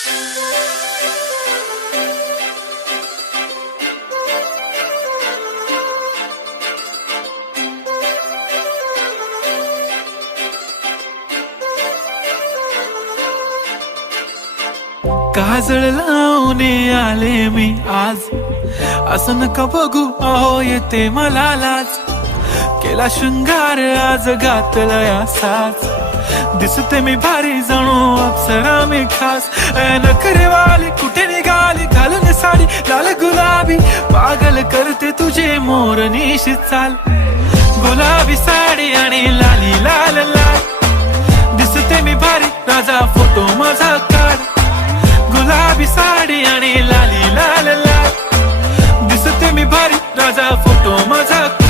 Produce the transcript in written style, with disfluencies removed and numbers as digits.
काजळ लावून आले मी आज, असं नका बघू अहो येते मला लाज. केला शृंगार आज घातला साज, दिसते मी भारी जणू अप्सरा मी खास. नखरेवाली कुठे निघाली घालून साडी लाल गुलाबी, पागल करते तुझे मोरनीशी चाल. गुलाबी साडी आणि लाली लाल लाल, दिसते मी भारी राजा फोटो माझा काढ. गुलाबी साडी आणि लाली लाल लाल, दिसते मी भारी राजा फोटो माझा.